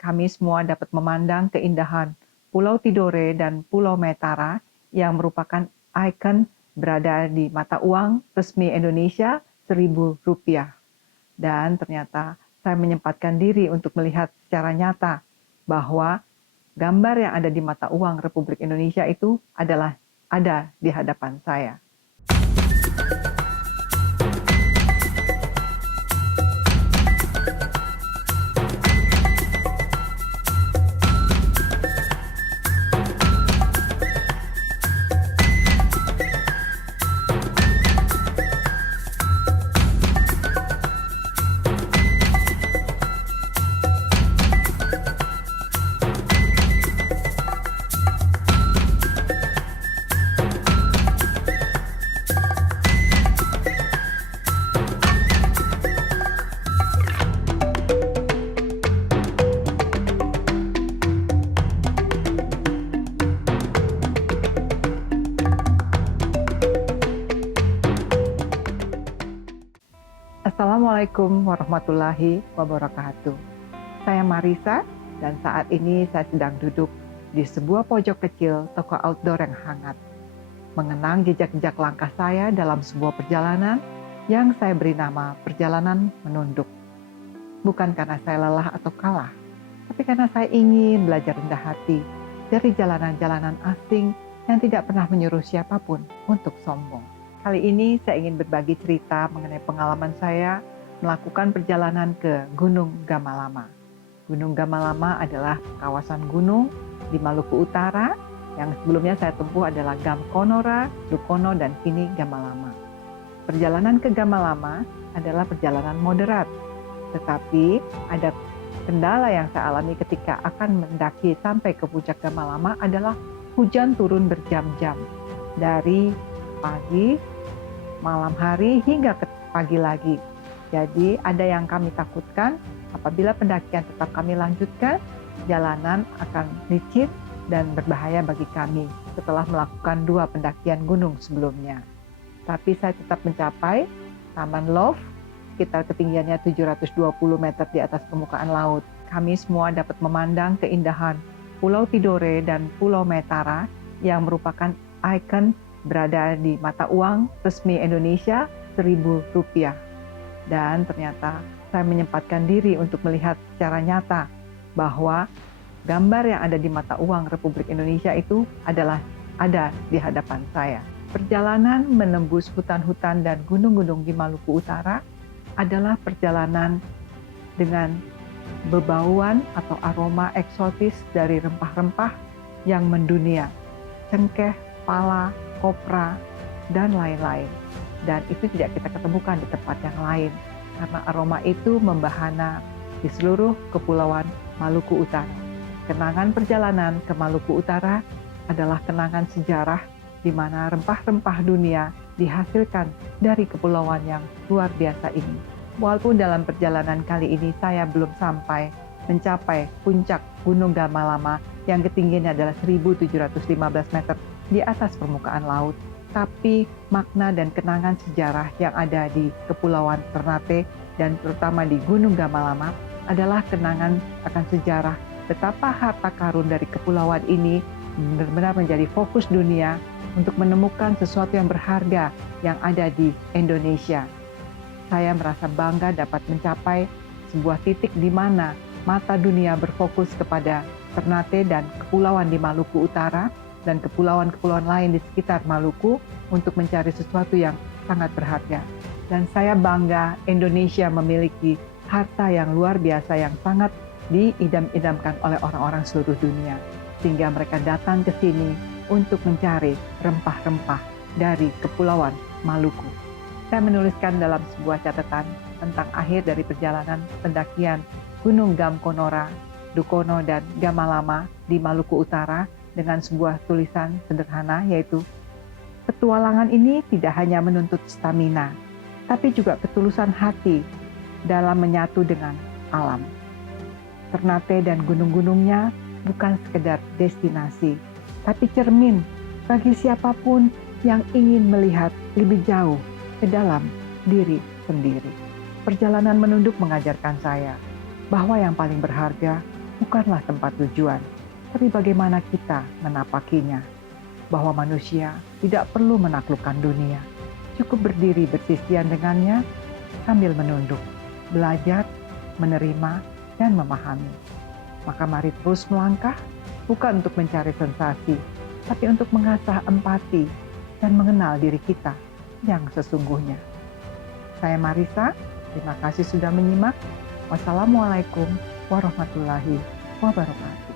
kami semua dapat memandang keindahan Pulau Tidore dan Pulau Metara yang merupakan ikon berada di mata uang resmi Indonesia Rp1.000. Dan ternyata saya menyempatkan diri untuk melihat secara nyata bahwa gambar yang ada di mata uang Republik Indonesia itu adalah ada di hadapan saya. Assalamualaikum warahmatullahi wabarakatuh. Saya Marisa dan saat ini saya sedang duduk di sebuah pojok kecil toko outdoor yang hangat, mengenang jejak-jejak langkah saya dalam sebuah perjalanan yang saya beri nama Perjalanan Menunduk. Bukan karena saya lelah atau kalah, tapi karena saya ingin belajar rendah hati dari jalanan-jalanan asing yang tidak pernah menyuruh siapapun untuk sombong. Kali ini saya ingin berbagi cerita mengenai pengalaman saya melakukan perjalanan ke Gunung Gamalama. Gunung Gamalama adalah kawasan gunung di Maluku Utara yang sebelumnya saya tempuh adalah Gamkonora, Dukono, dan kini Gamalama. Perjalanan ke Gamalama adalah perjalanan moderat, tetapi ada kendala yang saya alami ketika akan mendaki sampai ke puncak Gamalama adalah hujan turun berjam-jam dari pagi, malam hari, hingga ke pagi lagi. Jadi ada yang kami takutkan apabila pendakian tetap kami lanjutkan, jalanan akan licin dan berbahaya bagi kami setelah melakukan 2 pendakian gunung sebelumnya. Tapi saya tetap mencapai Taman Love, sekitar ketinggiannya 720 meter di atas permukaan laut. Kami semua dapat memandang keindahan Pulau Tidore dan Pulau Metara yang merupakan ikon berada di mata uang resmi Indonesia Rp1.000. Dan ternyata saya menyempatkan diri untuk melihat secara nyata bahwa gambar yang ada di mata uang Republik Indonesia itu adalah ada di hadapan saya. Perjalanan menembus hutan-hutan dan gunung-gunung di Maluku Utara adalah perjalanan dengan bebauan atau aroma eksotis dari rempah-rempah yang mendunia, cengkeh, pala, kopra, dan lain-lain. Dan itu tidak kita ketemukan di tempat yang lain, karena aroma itu membahana di seluruh kepulauan Maluku Utara. Kenangan perjalanan ke Maluku Utara adalah kenangan sejarah di mana rempah-rempah dunia dihasilkan dari kepulauan yang luar biasa ini. Walaupun dalam perjalanan kali ini saya belum sampai mencapai puncak Gunung Gamalama yang ketinggiannya adalah 1.715 meter di atas permukaan laut, tapi makna dan kenangan sejarah yang ada di Kepulauan Ternate dan terutama di Gunung Gamalama adalah kenangan akan sejarah betapa harta karun dari kepulauan ini benar-benar menjadi fokus dunia untuk menemukan sesuatu yang berharga yang ada di Indonesia. Saya merasa bangga dapat mencapai sebuah titik di mana mata dunia berfokus kepada Ternate dan kepulauan di Maluku Utara dan kepulauan-kepulauan lain di sekitar Maluku untuk mencari sesuatu yang sangat berharga. Dan saya bangga Indonesia memiliki harta yang luar biasa yang sangat diidam-idamkan oleh orang-orang seluruh dunia. Sehingga mereka datang ke sini untuk mencari rempah-rempah dari kepulauan Maluku. Saya menuliskan dalam sebuah catatan tentang akhir dari perjalanan pendakian Gunung Gamkonora, Dukono, dan Gamalama di Maluku Utara dengan sebuah tulisan sederhana yaitu, petualangan ini tidak hanya menuntut stamina, tapi juga ketulusan hati dalam menyatu dengan alam. Ternate dan gunung-gunungnya bukan sekedar destinasi, tapi cermin bagi siapapun yang ingin melihat lebih jauh ke dalam diri sendiri. Perjalanan menunduk mengajarkan saya bahwa yang paling berharga bukanlah tempat tujuan, tapi bagaimana kita menapakinya. Bahwa manusia tidak perlu menaklukkan dunia, cukup berdiri bersisian dengannya sambil menunduk, belajar, menerima, dan memahami. Maka mari terus melangkah, bukan untuk mencari sensasi, tapi untuk mengasah empati dan mengenal diri kita yang sesungguhnya. Saya Marisa, terima kasih sudah menyimak. Wassalamualaikum warahmatullahi wabarakatuh.